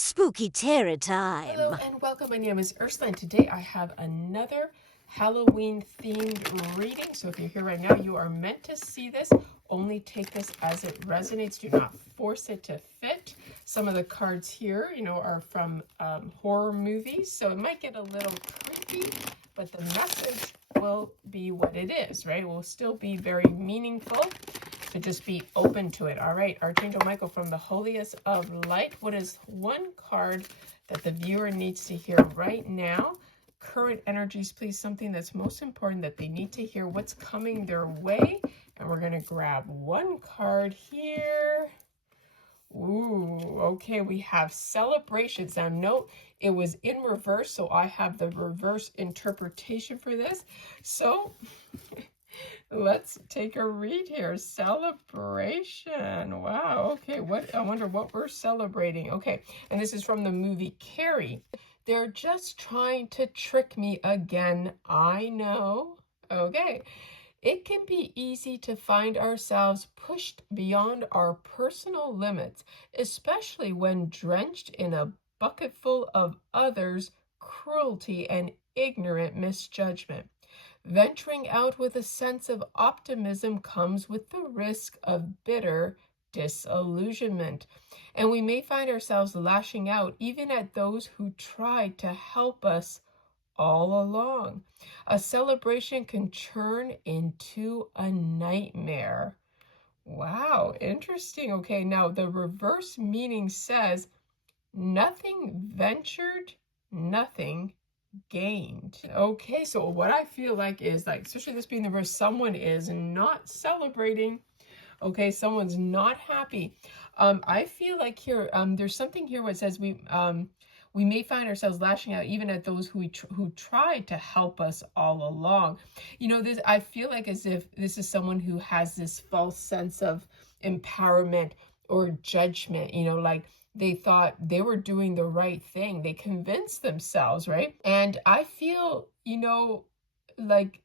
Spooky terror time. Hello and welcome. My name is Ursula and today I have another Halloween themed reading. So if you're here right now, you are meant to see this. Only take this as it resonates. Do not force it to fit. Some of the cards here, are from horror movies. So it might get a little creepy, but the message will be what it is, right? It will still be very meaningful. To just be open to it. All right, Archangel Michael from the Holiest of Light. What is one card that the viewer needs to hear right now? Current energies, please. Something that's most important that they need to hear. What's coming their way? And we're going to grab one card here. Ooh, okay, we have celebrations. Now, note it was in reverse, so I have the reverse interpretation for this. So, let's take a read here. Celebration. Wow. Okay. I wonder what we're celebrating. Okay. And this is from the movie Carrie. They're just trying to trick me again. I know. Okay. It can be easy to find ourselves pushed beyond our personal limits, especially when drenched in a bucket full of others' cruelty and ignorant misjudgment. Venturing out with a sense of optimism comes with the risk of bitter disillusionment, and we may find ourselves lashing out even at those who tried to help us all along. A celebration can turn into a nightmare. Wow, interesting. Okay, now the reverse meaning says, nothing ventured, nothing gained. Okay, so what I feel like is, like, especially this being the verse, someone is not celebrating. Okay, someone's not happy. I feel like here, there's something here where it says we may find ourselves lashing out even at those who tried to help us all along. This, I feel like as if this is someone who has this false sense of empowerment or judgment, like they thought they were doing the right thing. They convinced themselves, right? And I feel, like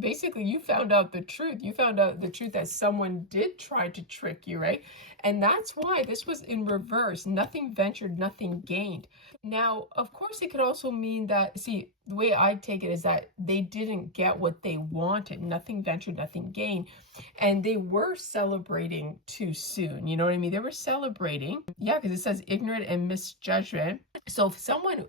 basically you found out the truth. You found out the truth that someone did try to trick you, right? And that's why this was in reverse. Nothing ventured, nothing gained. Now, of course, it could also mean that, see, the way I take it is that they didn't get what they wanted. Nothing ventured, nothing gained. And they were celebrating too soon. You know what I mean? They were celebrating. Yeah, because it says ignorant and misjudgment. So if someone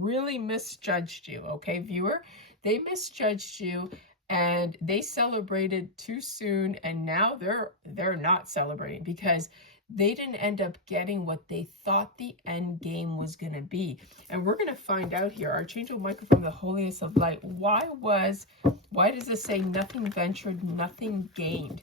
really misjudged you, okay, viewer, they misjudged you and they celebrated too soon, and now they're not celebrating because they didn't end up getting what they thought the end game was going to be. And we're going to find out here. Archangel Michael from the Holiest of Light. Why does this say nothing ventured, nothing gained?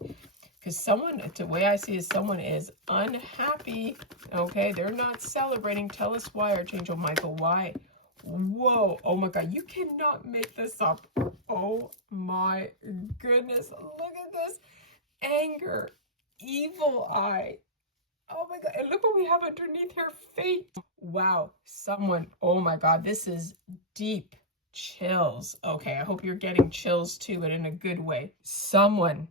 Because someone, the way I see it, someone is unhappy. Okay, they're not celebrating. Tell us why, Archangel Michael. Why? Whoa, oh my God, you cannot make this up. Oh my goodness, look at this. Anger, evil eye. Oh my God, and look what we have underneath her fate. Wow, someone, oh my God, this is deep chills. Okay, I hope you're getting chills too, but in a good way. Someone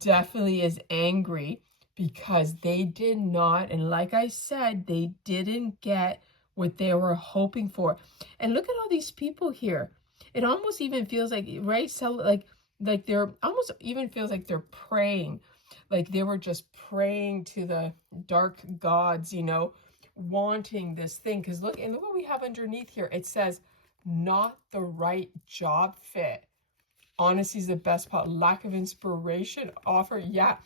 definitely is angry because they did not, and like I said, they didn't get what they were hoping for. And look at all these people here. It almost even feels like, right? So like they're almost even feels like they're praying, like they were just praying to the dark gods, wanting this thing. Because look what we have underneath here. It says, not the right job fit. Honesty is the best part. Lack of inspiration, offer. Yeah,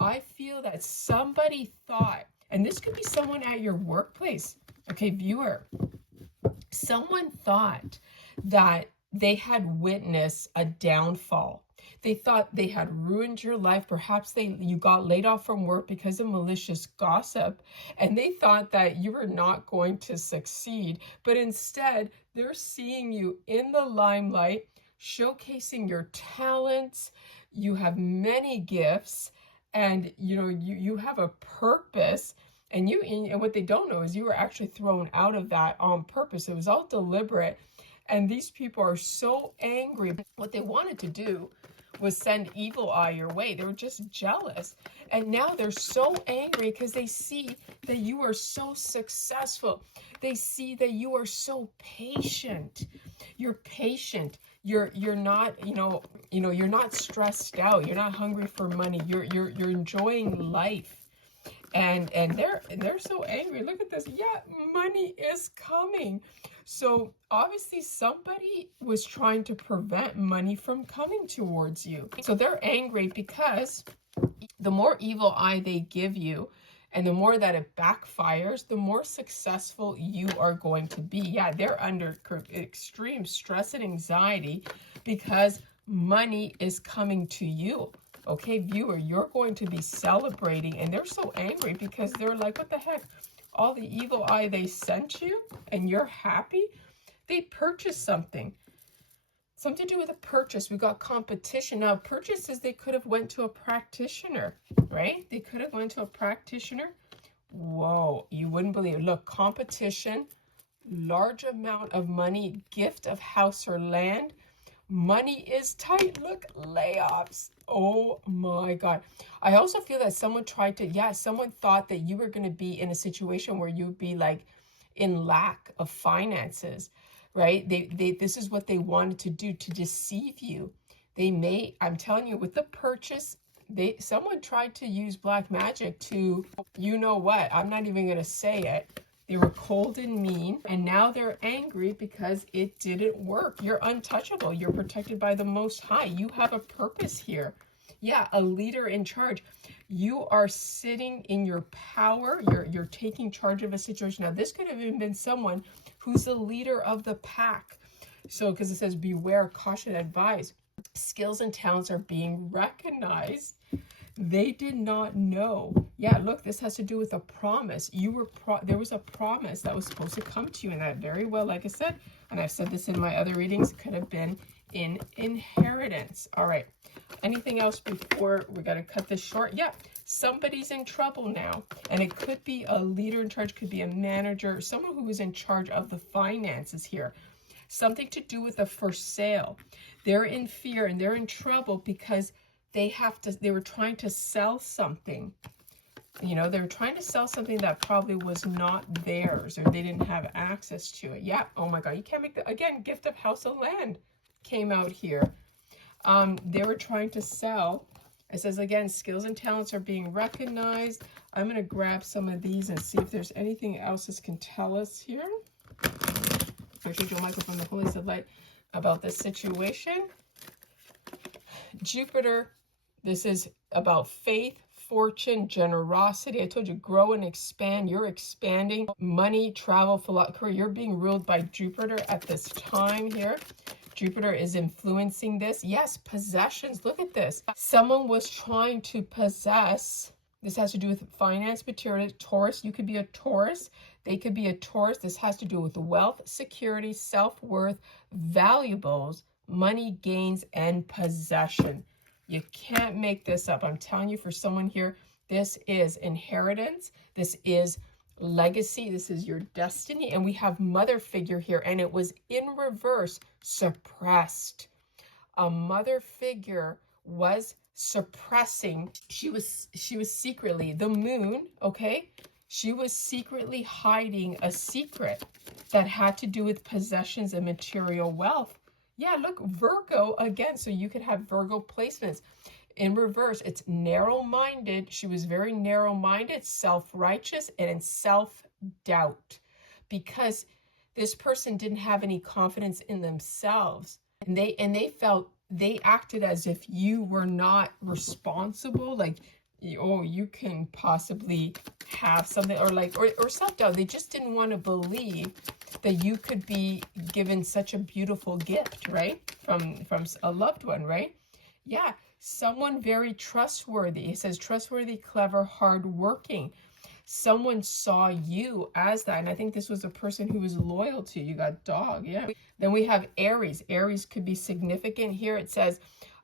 I feel that somebody thought, and this could be someone at your workplace. Okay, viewer, someone thought that they had witnessed a downfall. They thought they had ruined your life. Perhaps you got laid off from work because of malicious gossip, and they thought that you were not going to succeed. But instead, they're seeing you in the limelight, showcasing your talents. You have many gifts, and you have a purpose. And what they don't know is you were actually thrown out of that on purpose. It was all deliberate. And these people are so angry. What they wanted to do was send evil eye your way. They were just jealous. And now they're so angry because they see that you are so successful. They see that you are so patient. You're patient. You're not, you're not stressed out. You're not hungry for money. You're enjoying life. And they're so angry. Look at this. Yeah, money is coming. So obviously somebody was trying to prevent money from coming towards you. So they're angry because the more evil eye they give you and the more that it backfires, the more successful you are going to be. Yeah, they're under extreme stress and anxiety because money is coming to you. Okay, viewer, you're going to be celebrating, and they're so angry because they're like, what the heck? All the evil eye they sent you and you're happy? They purchased something. Something to do with a purchase. We got competition. Now, purchases, they could have went to a practitioner, right? They could have went to a practitioner. Whoa, you wouldn't believe it. Look, competition, large amount of money, gift of house or land. Money is tight. Look, layoffs. Oh my God. I also feel that someone tried to, someone thought that you were going to be in a situation where you'd be like in lack of finances, right? This is what they wanted to do, to deceive you. They may, I'm telling you, with the purchase, someone tried to use black magic to, you know what, I'm not even going to say it. They were cold and mean, and now they're angry because it didn't work. You're untouchable. You're protected by the Most High. You have a purpose here. Yeah, a leader in charge. You are sitting in your power. You're taking charge of a situation. Now, this could have even been someone who's the leader of the pack. So, because it says, beware, caution, advise. Skills and talents are being recognized. They did not know. Yeah, look, this has to do with a promise. There was a promise that was supposed to come to you, and that very well, like I said, and I've said this in my other readings, could have been in inheritance. All right. Anything else before we got to cut this short? Yeah, somebody's in trouble now, and it could be a leader in charge, could be a manager, someone who is in charge of the finances here. Something to do with a for sale. They're in fear and they're in trouble because they were trying to sell something. They were trying to sell something that probably was not theirs, or they didn't have access to it. Yeah, oh my God, you can't make that. Again, gift of house of land came out here. They were trying to sell. It says, again, skills and talents are being recognized. I'm going to grab some of these and see if there's anything else this can tell us here. Archangel Michael from the Holy Light about this situation. Jupiter, this is about faith, fortune, generosity. I told you, grow and expand. You're expanding. Money, travel, career. You're being ruled by Jupiter at this time here. Jupiter is influencing this. Yes, possessions. Look at this. Someone was trying to possess. This has to do with finance, material. Taurus. You could be a Taurus. They could be a Taurus. This has to do with wealth, security, self-worth, valuables, money, gains, and possession. You can't make this up. I'm telling you, for someone here, this is inheritance. This is legacy. This is your destiny. And we have mother figure here, and it was in reverse, suppressed. A mother figure was suppressing. She was secretly, the moon, okay? She was secretly hiding a secret that had to do with possessions and material wealth. Yeah, look, Virgo again. So you could have Virgo placements. In reverse, it's narrow-minded. She was very narrow-minded, self-righteous, and in self-doubt, because this person didn't have any confidence in themselves. And they felt, they acted as if you were not responsible, like, oh, you can possibly have something, or self-doubt. They just didn't want to believe that you could be given such a beautiful gift, right? From a loved one, right? Yeah, someone very trustworthy. It says trustworthy, clever, hardworking. Someone saw you as that, and I think this was a person who was loyal to you. You got dog, yeah. Then we have Aries. Aries could be significant here. It says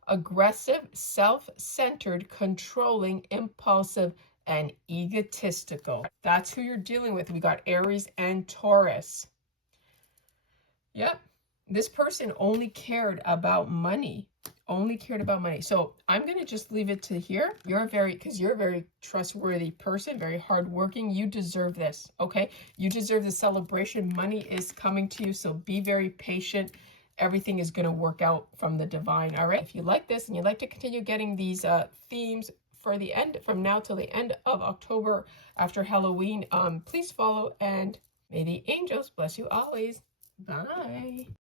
aggressive, self-centered, controlling, impulsive, and egotistical. That's who you're dealing with. We got Aries and Taurus. Yep. This person only cared about money. only cared about money. So I'm going to just leave it to here. Because you're a very trustworthy person, very hardworking. You deserve this, okay? You deserve the celebration. Money is coming to you, so be very patient. Everything is going to work out from the divine, all right? If you like this and you'd like to continue getting these themes for the end, from now till the end of October after Halloween, please follow, and may the angels bless you always. Bye.